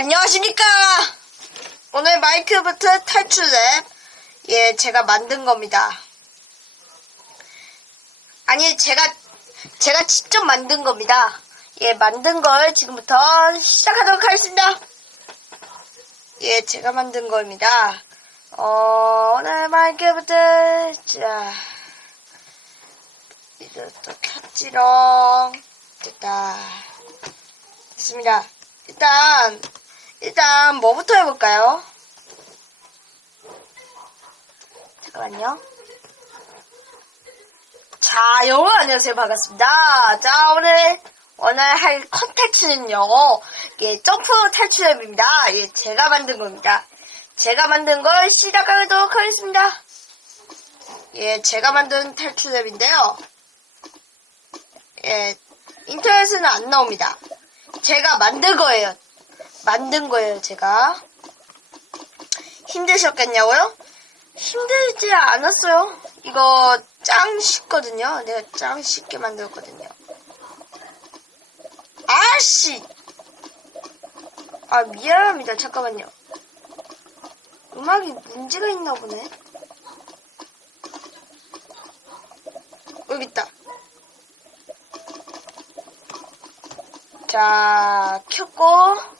안녕하십니까. 오늘 마이크부터 탈출랩, 예, 제가 만든 겁니다. 아니, 제가, 제가 직접 만든 겁니다. 예, 만든 걸 지금부터 시작하도록 하겠습니다. 예, 제가 만든 겁니다. 어, 오늘 마이크부터, 자, 이제 또 켰지롱. 됐다. 됐습니다. 일단, 일단, 뭐부터 해볼까요? 잠깐만요. 자, 여러분, 안녕하세요. 반갑습니다. 자, 오늘, 오늘 할 컨텐츠는요, 예, 점프 탈출앱입니다. 예, 제가 만든 겁니다. 제가 만든 걸 시작하도록 하겠습니다. 예, 제가 만든 탈출앱인데요. 예, 인터넷에는 안 나옵니다. 제가 만든 거예요. 만든 거예요, 제가. 힘드셨겠냐고요? 힘들지 않았어요. 이거 짱 쉽거든요. 내가 짱 쉽게 만들었거든요. 아씨! 아, 미안합니다. 잠깐만요. 음악이 문제가 있나 보네. 여기 있다. 자, 켰고.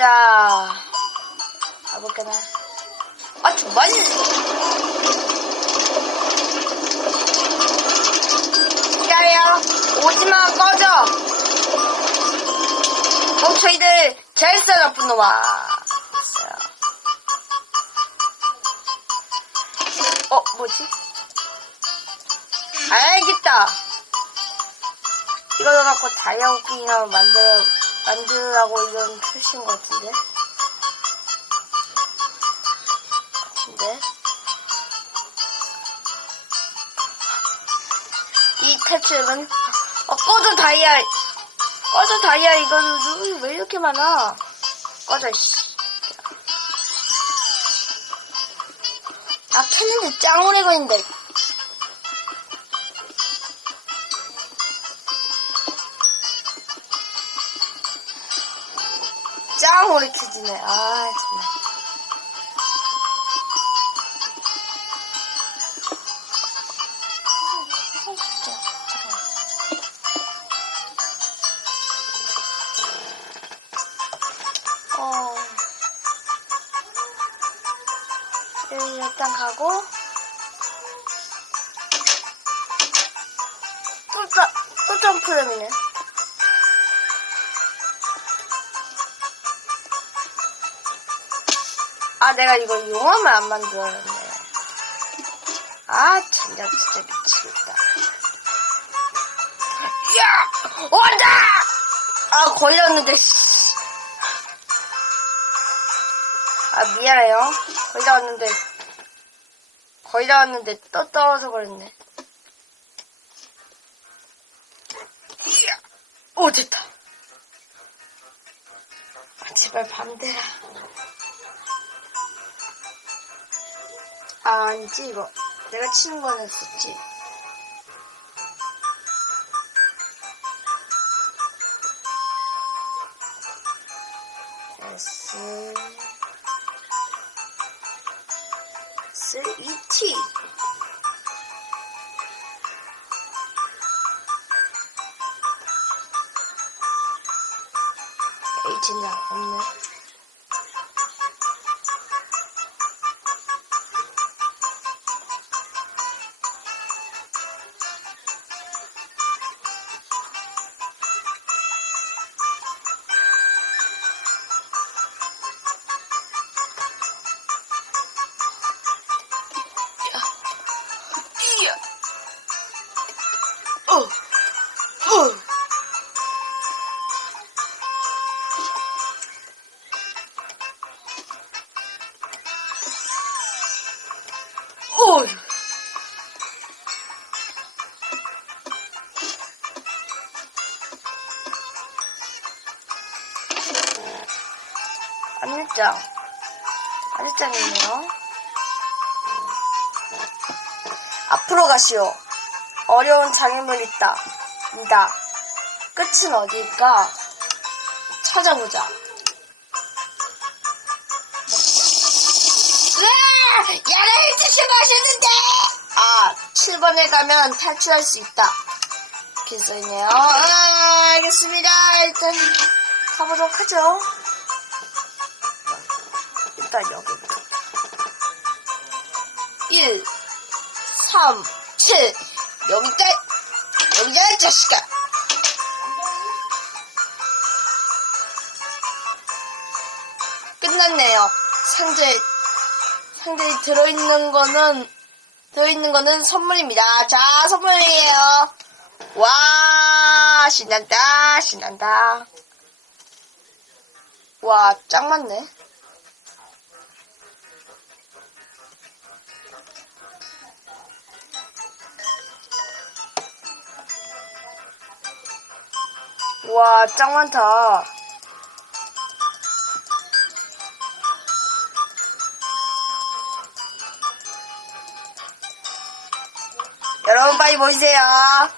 자, 가볼게나. 아, 정말. 기다려. 오지마, 꺼져. 멍청이들, 잘 써, 나쁜 놈아. 어, 뭐지? 알겠다. 이걸 갖고 다이아 웃기나 만들어, 만들라고 이런 표시인 것 같은데? 같은데? 이 탈출은 어 꺼져 다이아 꺼져 다이아 이거는 왜 이렇게 많아 꺼져 씨. 아 켰는데 짱 오래 걸린다 켜지네 아 정말 어. 여기 일단 가고. 또, 점- 또 점프점이네. 아, 내가 이거 용암을 안 만들었네. 아, 진짜, 진짜 미치겠다. 야! 온다! 아, 씨. 아, 미안해요. 거의 다 왔는데, 거의 다 왔는데, 또 떨어져 버렸네. 오, 됐다. 아, 제발 밤되라. 아, 아니지, 이거. 내가 치는 거는 했었지. S. S, E, T. 어. 어. 안내장 안내장이네요 앞으로 가시오 어려운 장애물 있다. 이다. 끝은 어디일까? 찾아보자. 으아! 야를 드시 마셨는데! 아, 7번에 가면 탈출할 수 있다. 이렇게 써있네요. 아, 알겠습니다. 일단 가보도록 하죠. 일단 여기부터. 1, 3, 7. 여기다, 여기다, 이 자식아. 끝났네요. 상자에, 상자에 들어있는 거는, 들어있는 거는 선물입니다. 자, 선물이에요. 와, 신난다, 신난다. 와, 짱 많네. 와, 짱 많다. 여러분 빨리 모이세요. 아!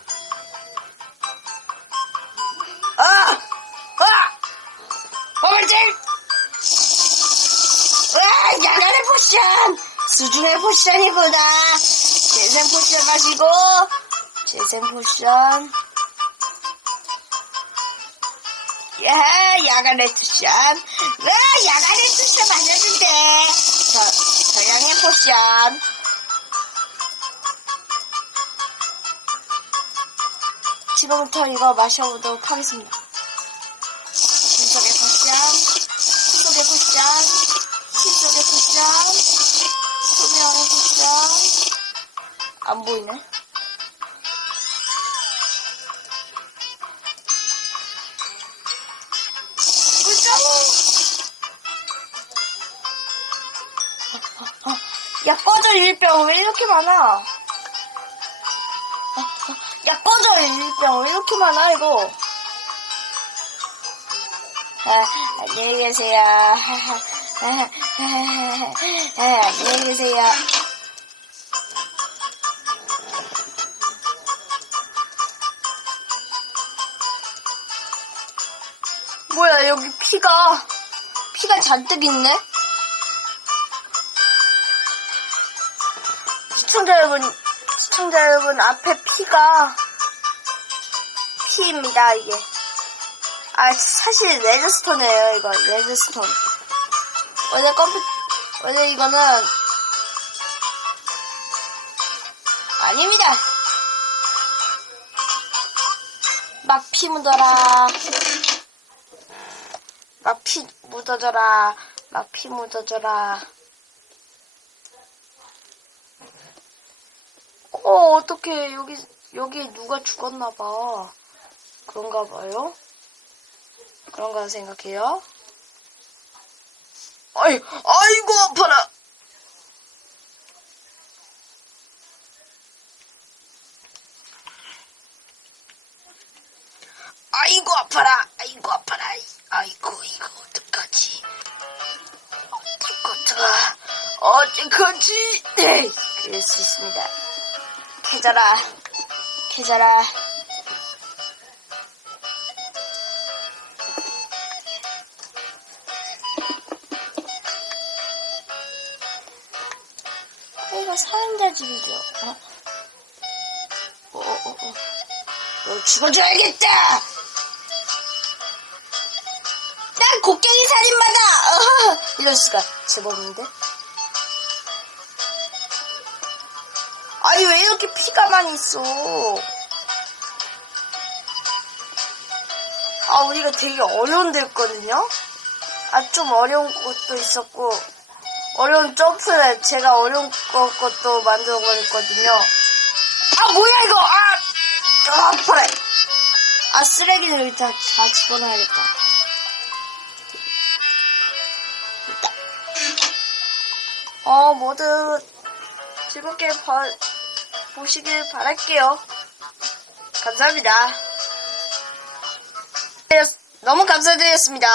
아! 어머님! 와, 야간의 포션! 수중의 포션이구나. 재생 포션 마시고, 재생 포션. 야, 야간의 투션. 와, 야간의 투션 마셨는데. 저, 저양의 포션. 지금부터 이거 마셔보도록 하겠습니다. 물속의 포션, 속의 포션, 신속의 포션, 소명의 포션. 안 보이네. 야, 꺼져, 일병. 왜 이렇게 많아? 야 꺼져 일병. 왜 이렇게 많아 이거? 아, 안녕히 계세요. 아, 안녕히 계세요. 뭐야 여기 피가 피가 잔뜩 있네 시청자 여러분 시청자 여러분 앞에 피가 피입니다 이게. 아 사실 레드스톤이에요 이거. 레드스톤. 원래 컴퓨 원래 이거는 아닙니다. 막 피 묻어라. 막 피 묻어져라. 막 피 묻어져라 어, 어떡해. 여기, 여기 누가 죽었나봐. 그런가 봐요? 그런가 생각해요? 아이, 아이고, 아파라! 아이고, 아파라! 아이고, 아파라! 아이고, 이거 어떡하지? 어떡하다. 어떡하지? 네, 그럴 수 있습니다. 계절아, 계절아. 여기가 사람자 집이죠. 어? 어, 어, 어, 어. 너 죽어줘야겠다! 난 곡괭이 살인마다! 어허! 이럴 수가. 제법인데? 아니 왜 이렇게 피가 많이 있어? 아 우리가 되게 어려운 데였거든요. 아 좀 어려운 것도 있었고 어려운 점프에 제가 어려운 것- 것도 만들어 버렸거든요. 아 뭐야 이거 아, 아 아파라. 아 쓰레기를 일단 다 집어넣어야겠다. 어 모두 즐겁게 봐, 보시길 바랄게요. 감사합니다. 너무 감사드렸습니다.